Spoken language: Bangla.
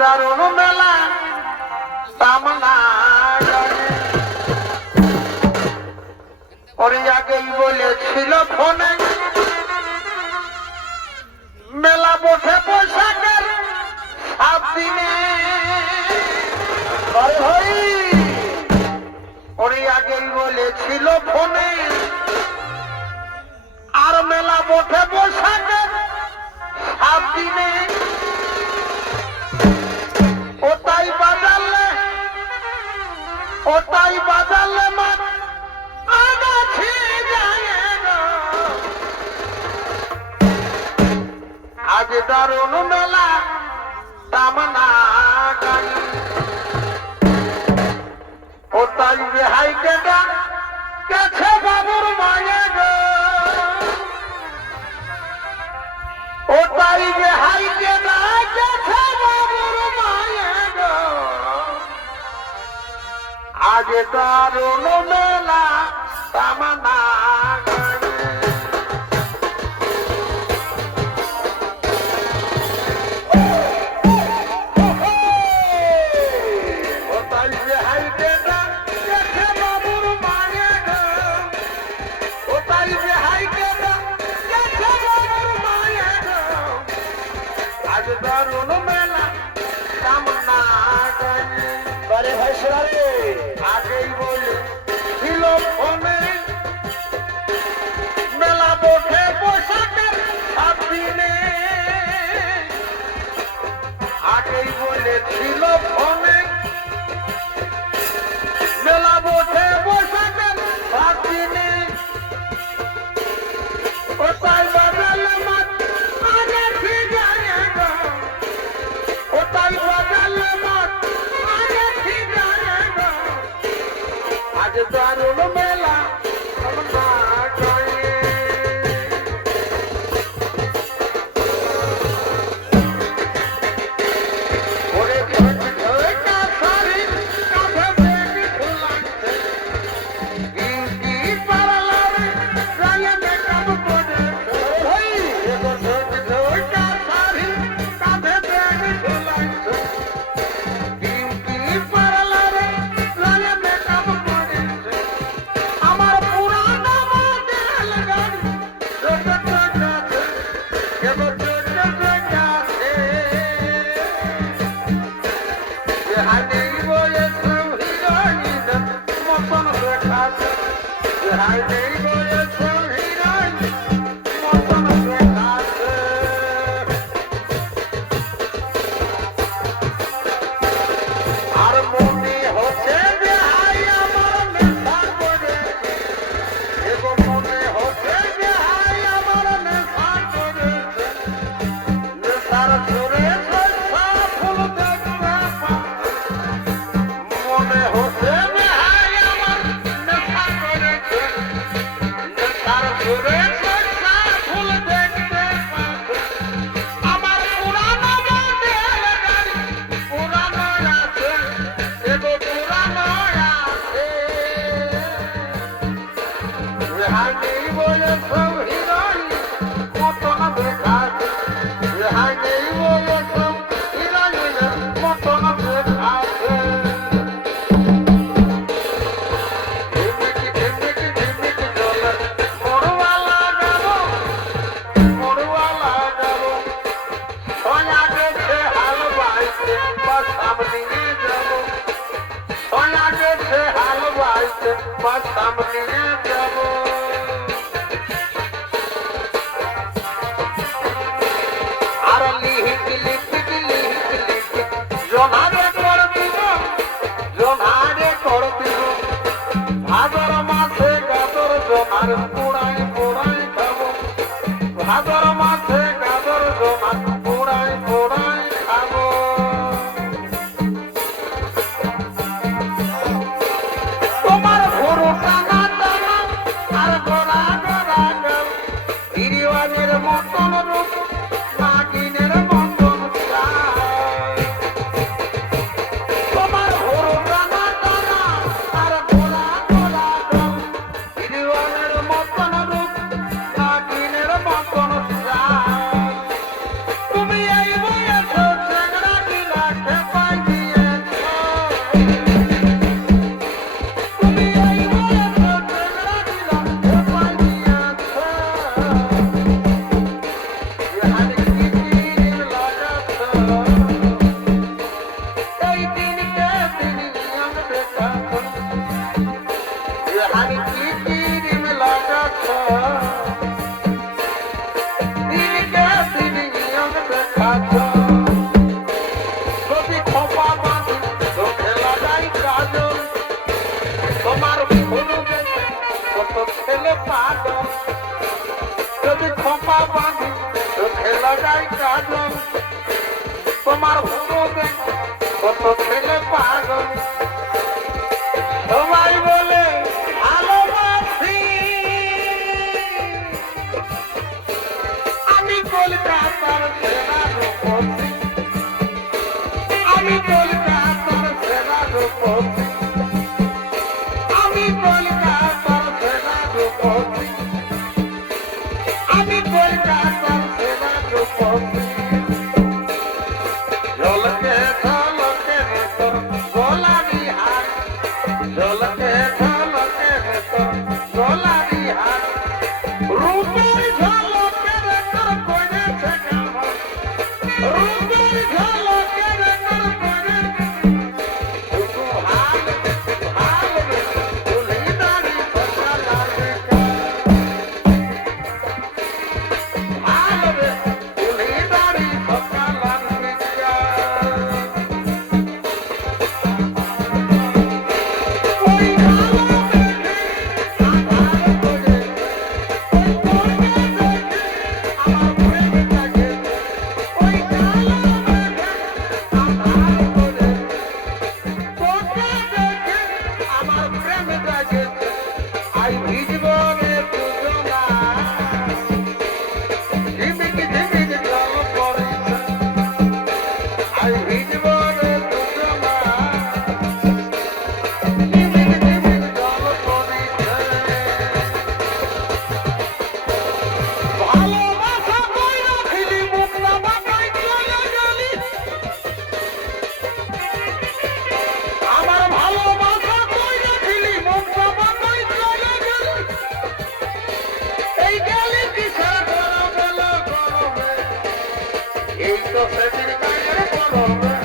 দারুণ মেলা সামনা ওরে আগেই বলেছিল ফোনে মেলা বসে পোশাকের 7 দিনে ওরে আগেই বলেছিল ফোনে আর মেলা বসে পোশাকের 7 দিনে ওটাই বাজালে মান আগাছি যায় আজ দারুণ মেলা তামনা গানি ওটাই যে হাইকেটা গেছে বাবুর মায়ে গো ওটাই যে হাইকেটা গেছে বাবুর মায়ে গো আজ দারুণ মেলা তামনা গানি দারুণ মেলা কামনা করে ভাইসরে আগেই বলে ছিল ফোনে মেলা বসে পোশাকের 7 দিনে আগেই বলেছিল ফোনে মেলা বসে পোশাকের 7 দিনে কোথায় বাজালে মাছ আগে ঠিক যায় ওটাই বাজালে মাছ আগে ঠিক যায় আজ দারুণ মেলা আমরা গায়ে ওরে ঝড়কা সারি কাঁধে বেবি ফুলাইছে বিউটি পার্লারে রায়ে মেকআপ করেছে ওই এগো ঝড়কা সারি কাঁধে বেবি ফুলাইছে বিউটি পার্লারে রায়ে মেকআপ করেছে আমার পুরানো মডেল গাড়ি ছোট ছোট আছে এগো ছোট ছোট আছে হাইনেই বলেছে হিরোইন মতন দেখাচ্ছে হাইনেই বলেছে হিরোইন মতন দেখাচ্ছে আর মনে হচ্ছে যে হাই আমার নেশা করে এগো মনে হচ্ছে যে হাই আমার নেশা করেছে নেশার জোরে ফুল দেখতে মনে হচ্ছে যে হাই আমার নেশা করেছে নেশার জোরে ফুল দেখতে আমার পুরানো মডেল গাড়ি পুরানো আছে এগো পুরানো আছে হাইনেই বলেছে হিরোইন মতন দেখাচ্ছে হাইনেই বলেছে হিরোইনের মতন দেখাচ্ছে ঝিমিকি জলে মরুয়ালা যাবো সোয়া গেছে হাল বাইতে বা সামনে যাবো সোয়া গেছে হাল বাইতে বা সামনে যাবো আর লিহিক জোনারে কর দিব ভাদর মাসে গাদর জোনার পুড়াই খাবো ভাদর মাসে গাদর জোনার পুড়াই খাবো তোমার ভুরু টানা আর গোড়া হিরিওয়ানের মতন রূপ নাগিনের মতন আছো যদি খোপা বাঁধি চোখে লাগাই কাজল তোমার ভুরু দেখে কত ছেলে পাগল যদি খোপা বাঁধি চোখে লাগাই কাজল তোমার ভুরু দেখে কত ছেলে পাগল সবাই বলে ভালোবাসি আমি কলকাতার সেরা রূপসী আমি কলকাতার সেরা রূপসী আমি কলকাতার সেরা রূপসী আমি কলকাতার সেরা রূপসী ঝলকে ঝলকে তোর গোলাপি হাত ঝলকে ঝলকে তোর গোলাপি হাত রূপের ঝলকে তোর কইনেছে কামড় রূপের ঝলকে তোর কইনেছে শুধু হাল রে তুলি দাঁড়ি কথা লাগে হাল রে তুলি দাঁড়ি কথা লাগে ওই ভালো দেখে আধার করে ওই তোকে দেখে আমার প্রেম জাগে ওই ভালো দেখে আধার করে তোকে দেখে আমার প্রেম জাগে আই ভিজব রে দুজনা ঝিমিক ঝিমিক জল পড়িছে আই ভিজব রে দুজনা ঝিমিক ঝিমিক জল পড়িছে ভালোবাসা কই রাখিলি মুক্তা বানাই চলে গেলি আমার ভালোবাসা কই রাখিলি মুক্তা বানাই চলে গেলি এই গেলি কিসের গরমে এই তো সেদিন গায়ের গরমে